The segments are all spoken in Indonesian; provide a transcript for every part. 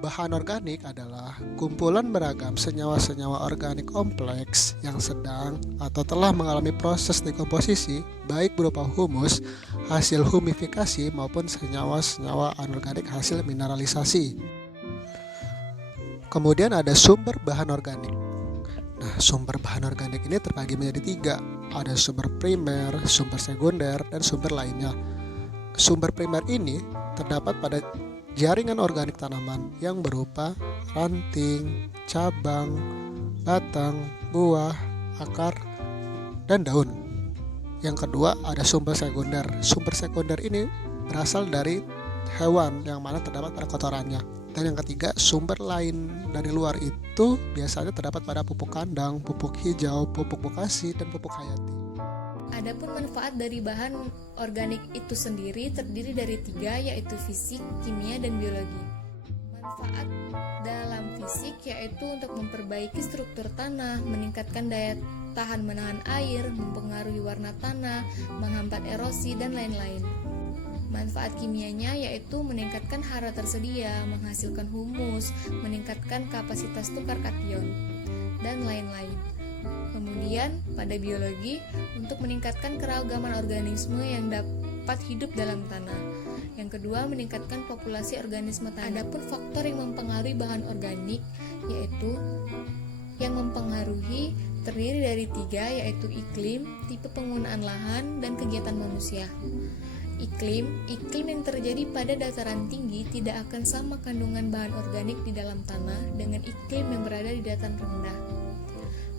Bahan organik adalah kumpulan beragam senyawa-senyawa organik kompleks yang sedang atau telah mengalami proses dekomposisi, baik berupa humus, hasil humifikasi, maupun senyawa-senyawa anorganik hasil mineralisasi. Kemudian ada sumber bahan organik. Nah, sumber bahan organik ini terbagi menjadi 3. Ada sumber primer, sumber sekunder, dan sumber lainnya. Sumber primer ini terdapat pada jaringan organik tanaman yang berupa ranting, cabang, batang, buah, akar, dan daun. Yang kedua ada sumber sekunder. Sumber sekunder ini berasal dari hewan yang mana terdapat pada kotorannya. Dan yang ketiga, sumber lain dari luar itu biasanya terdapat pada pupuk kandang, pupuk hijau, pupuk bokasi, dan pupuk hayati. Adapun manfaat dari bahan organik itu sendiri terdiri dari 3, yaitu fisik, kimia, dan biologi. Manfaat dalam fisik yaitu untuk memperbaiki struktur tanah, meningkatkan daya tahan menahan air, mempengaruhi warna tanah, menghambat erosi, dan lain-lain. Manfaat kimianya yaitu meningkatkan hara tersedia, menghasilkan humus, meningkatkan kapasitas tukar kation, dan lain-lain. Kemudian pada biologi untuk meningkatkan keragaman organisme yang dapat hidup dalam tanah. Yang kedua, meningkatkan populasi organisme tanah. Adapun faktor yang mempengaruhi bahan organik yaitu yang mempengaruhi terdiri dari 3, yaitu iklim, tipe penggunaan lahan, dan kegiatan manusia. Iklim yang terjadi pada dataran tinggi tidak akan sama kandungan bahan organik di dalam tanah dengan iklim yang berada di dataran rendah.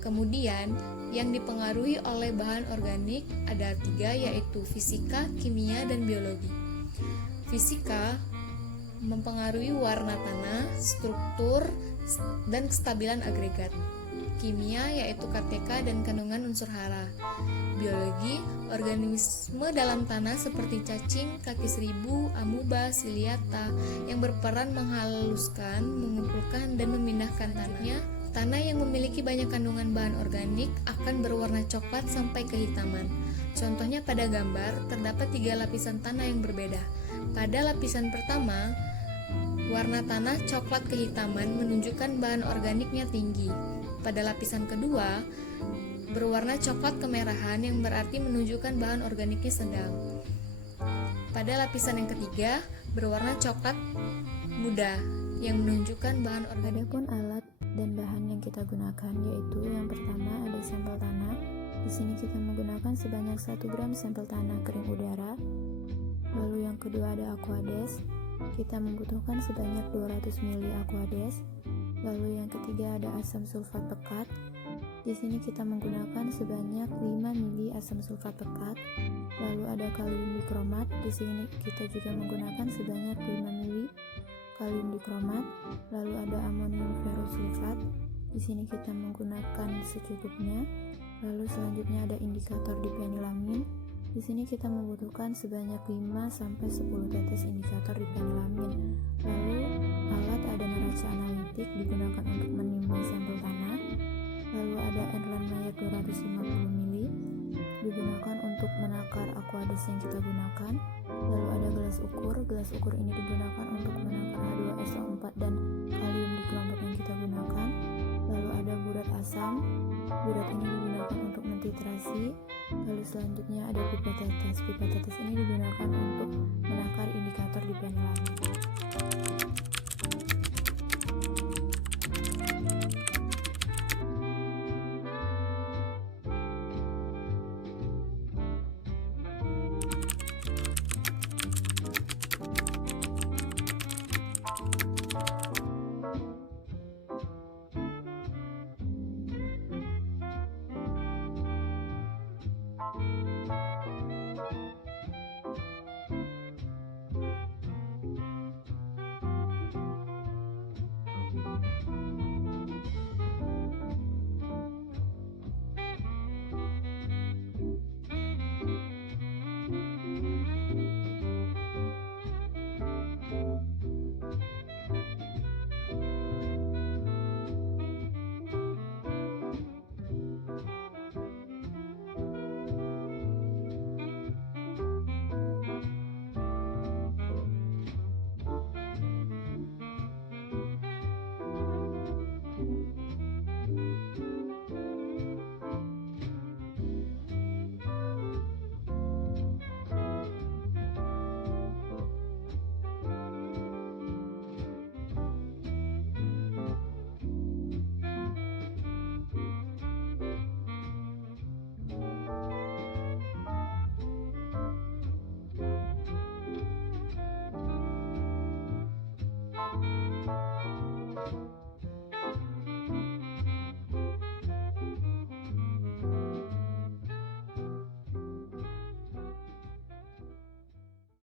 Kemudian, yang dipengaruhi oleh bahan organik ada 3, yaitu fisika, kimia, dan biologi. Fisika mempengaruhi warna tanah, struktur, dan kestabilan agregat. Kimia yaitu KTK dan kandungan unsur hara. Biologi, organisme dalam tanah seperti cacing, kaki seribu, amuba, ciliata yang berperan menghaluskan, mengumpulkan, dan memindahkan tanahnya. Tanah yang memiliki banyak kandungan bahan organik akan berwarna coklat sampai kehitaman. Contohnya pada gambar, terdapat 3 lapisan tanah yang berbeda. Pada lapisan pertama, warna tanah coklat kehitaman menunjukkan bahan organiknya tinggi. Pada lapisan kedua, berwarna coklat kemerahan yang berarti menunjukkan bahan organiknya sedang. Pada lapisan yang ketiga, berwarna coklat muda yang menunjukkan bahan organik. Adapun alat dan bahan yang kita gunakan yaitu yang pertama ada sampel tanah. Di sini kita menggunakan sebanyak 1 gram sampel tanah kering udara. Lalu yang kedua ada aquades. Kita membutuhkan sebanyak 200 ml aquades. Lalu yang ketiga ada asam sulfat pekat. Di sini kita menggunakan sebanyak 5 ml asam sulfat pekat. Lalu ada kalium dikromat. Di sini kita juga menggunakan sebanyak 5 ml kalium dikromat. Lalu ada amonium ferrosulfat. Di sini kita menggunakan secukupnya. Lalu selanjutnya ada indikator dipenilamin. Di sini kita membutuhkan sebanyak 5 sampai 10 tetes indikator dipenilamin. Lalu alat ada neraca analitik digunakan untuk menimbang sampel tanah. Lalu ada Erlen Mayer 250 ml digunakan untuk menakar aquades yang kita gunakan. Lalu ada gelas ukur ini digunakan untuk menakar H2SO4 dan kalium dikromat yang kita gunakan. Lalu ada burat asam, burat ini digunakan untuk mentitrasi. Lalu selanjutnya ada pipet tetes ini digunakan untuk menakar indikator dipenilamin.